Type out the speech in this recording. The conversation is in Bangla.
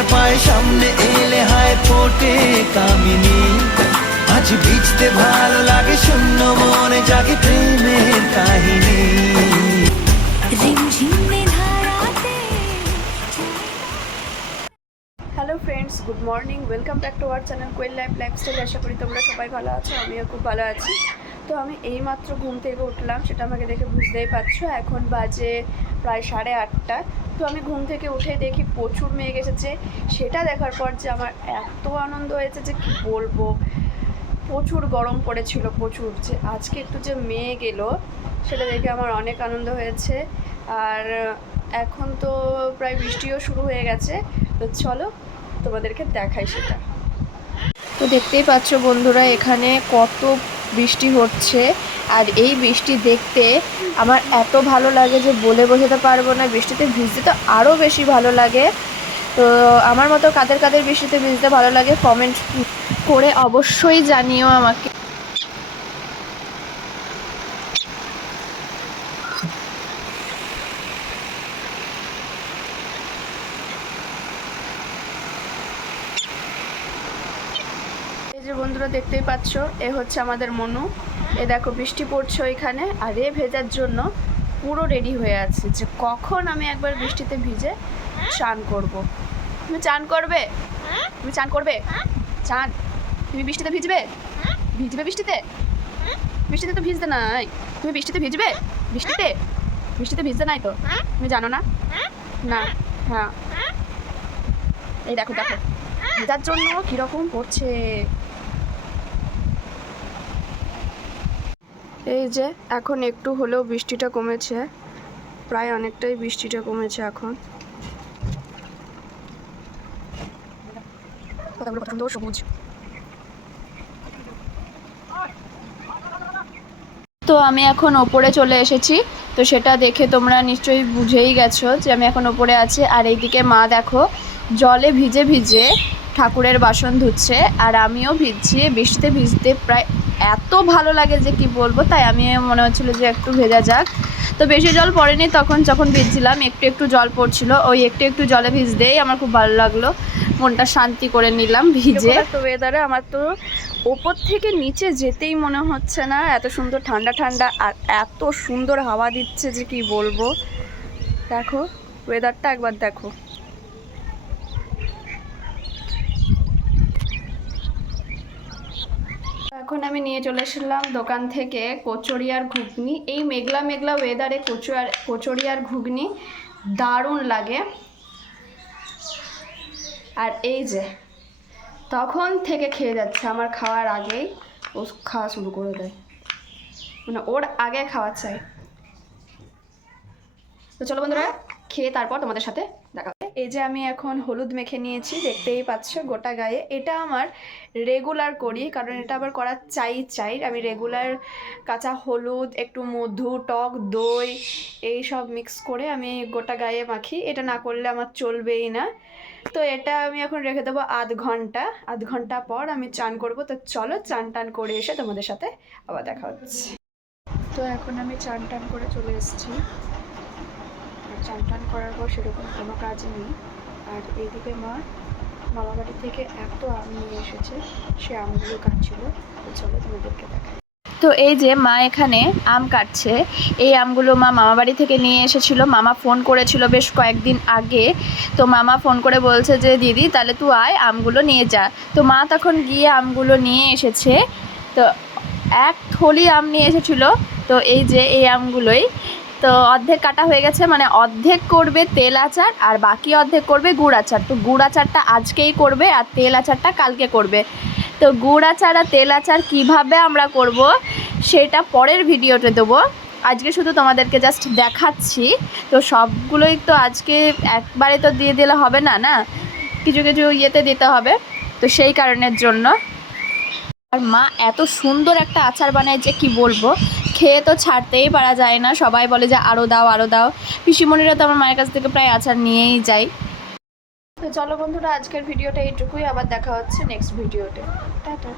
লজ্জা পায় সামনে এলে হায় ফোটে কামিনী। আজ ভিজতে ভালো লাগে শূন্য মনে জাগে প্রেমের কাহিনী। Hello friends, good morning, welcome back to our channel Koel life lifestyle. আশা করি তোমরা সবাই ভালো আছো, আমিও খুব ভালো আছি। তো আমি এইমাত্র ঘুম থেকে উঠলাম, সেটা আমাকে দেখে বুঝতেই পারছো। এখন বাজে প্রায় 8:30। তো আমি ঘুম থেকে উঠে দেখি প্রচুর মেঘ এসেছে। সেটা দেখার পর যে আমার এত আনন্দ হয়েছে যে কী বলবো। প্রচুর গরম পড়েছিল, প্রচুর, যে আজকে একটু যে মেঘ এলো সেটা দেখে আমার অনেক আনন্দ হয়েছে। আর এখন তো প্রায় বৃষ্টিও শুরু হয়ে গেছে। তো চলো তোমাদেরকে দেখাই সেটা। তো দেখতেই পাচ্ছ বন্ধুরা, এখানে কত বৃষ্টি হচ্ছে। আর এই বৃষ্টি দেখতে আমার এত ভালো লাগে যে বলে বোঝাতে পারবো না। বৃষ্টিতে ভিজতে তো আরও বেশি ভালো লাগে। তো আমার মতো কাদের কাদের বৃষ্টিতে ভিজতে ভালো লাগে কমেন্ট করে অবশ্যই জানিও আমাকে। এই যে বন্ধুরা দেখতেই পাচ্ছ, এ হচ্ছে আমাদের মনু। এ দেখো বৃষ্টি পড়ছে ওইখানে, আর এ ভেজার জন্য পুরো রেডি হয়ে আছে যে কখন আমি একবার বৃষ্টিতে ভিজে চান করব। তুমি চান করবে? তুমি চান করবে? চান? তুমি বৃষ্টিতে ভিজবে? ভিজবে বৃষ্টিতে? বৃষ্টিতে তো ভিজতে নাই। তুমি বৃষ্টিতে ভিজবে? বৃষ্টিতে বৃষ্টিতে ভিজতে নাই তো তুমি জানো না? না। হ্যাঁ, এই দেখো দেখো ভেজার জন্য কিরকম পড়ছে। এই যে এখন একটু হলেও বৃষ্টিটা কমেছে, প্রায় অনেকটাই বৃষ্টিটা কমেছে এখন। সবুজ। তো আমি এখন ওপরে চলে এসেছি। তো সেটা দেখে তোমরা নিশ্চয়ই বুঝেই গেছো যে আমি এখন ওপরে আছি। আর এইদিকে মা দেখো জলে ভিজে ভিজে ঠাকুরের বাসন ধুচ্ছে, আর আমিও ভিজছি। বৃষ্টিতে ভিজতে প্রায় এত ভালো লাগে যে কি বলবো। তাই আমি মনে হচ্ছিলো যে একটু ভেজা যাক। তো বেশি জল পড়েনি তখন, যখন ভিজছিলাম একটু একটু জল পড়ছিল। ওই একটু একটু জলে ভিজতেই আমার খুব ভালো লাগলো, মনটা শান্তি করে নিলাম ভিজে। তো ওয়েদারে আমার তো ওপর থেকে নিচে যেতেই মনে হচ্ছে না, এত সুন্দর ঠান্ডা ঠান্ডা আর এত সুন্দর হাওয়া দিচ্ছে যে কি বলবো। দেখো ওয়েদারটা একবার দেখো। এখন আমি নিয়ে চলে এসেছিলাম দোকান থেকে কচুরি আর ঘুগনি। এই মেঘলা মেঘলা ওয়েদারে কচুরি আর ঘুগনি দারুণ লাগে। আর এই যে তখন থেকে খেয়ে যাচ্ছে, আমার খাওয়ার আগেই ও খাওয়া শুরু করে দেয়, মানে ওর আগে খাওয়া চাই। তো চলো বন্ধুরা খেয়ে তারপর তোমাদের সাথে দেখা হবে। এই যে আমি এখন হলুদ মেখে নিয়েছি, দেখতেই পাচ্ছ গোটা গায়ে। এটা আমার রেগুলার করি, কারণ এটা আবার করা চাই। আমি রেগুলার কাঁচা হলুদ, একটু মধু, টক দই এই সব মিক্স করে আমি গোটা গায়ে মাখি। এটা না করলে আমার চলবেই না। তো এটা আমি এখন রেখে দেবো আধ ঘন্টা পর আমি চান করব। তো চলো চান টান করে এসে তোমাদের সাথে আবার দেখা হচ্ছে। তো এখন আমি চান টান করে চলে এসেছি। চান টান করার পর সেরকম কোনো কাজ নেই। আর এইদিকে মামা বাড়ি থেকে এত আম নিয়ে এসেছে, সে আমগুলো কাটছিল। তো চলো তোমাদেরকে দেখাই। তো এই যে মা এখানে আম কাটছে। এই আমগুলো মা মামাবাড়ি থেকে নিয়ে এসেছিলো। মামা ফোন করেছিল বেশ কয়েকদিন আগে। তো মামা ফোন করে বলছে যে দিদি তাহলে তুই আয় আমগুলো নিয়ে যা। তো মা তখন গিয়ে আমগুলো নিয়ে এসেছে। তো এক থলি আম নিয়ে এসেছিলো। তো এই যে এই আমগুলোই তো অর্ধেক কাটা হয়ে গেছে, মানে অর্ধেক করবে তেল আচার আর বাকি অর্ধেক করবে গুড় আচার। তো গুড় আচারটা আজকেই করবে আর তেল আচারটা কালকে করবে। তো গুড় আচার আর তেল আচার কীভাবে আমরা করব সেটা পরের ভিডিওতে দেবো। আজকে শুধু তোমাদেরকে জাস্ট দেখাচ্ছি। তো সবগুলোই তো আজকে একবারে তো দিয়ে দিলে হবে না, না কিছু কিছু ইয়েতে দিতে হবে। তো সেই কারণের জন্য। আর মা এত সুন্দর একটা আচার বানায় যে কি বলবো, খেয়ে তো ছাড়তেই পারা যায় না। সবাই বলে যে আরও দাও আরও দাও। পিসিমণিরা তো আমার মায়ের কাছ থেকে প্রায় আচার নিয়েই যায়। তো চলো বন্ধুরা আজকের ভিডিওটা এইটুকুই, আবার দেখা হচ্ছে নেক্সট ভিডিওতে। টাটা।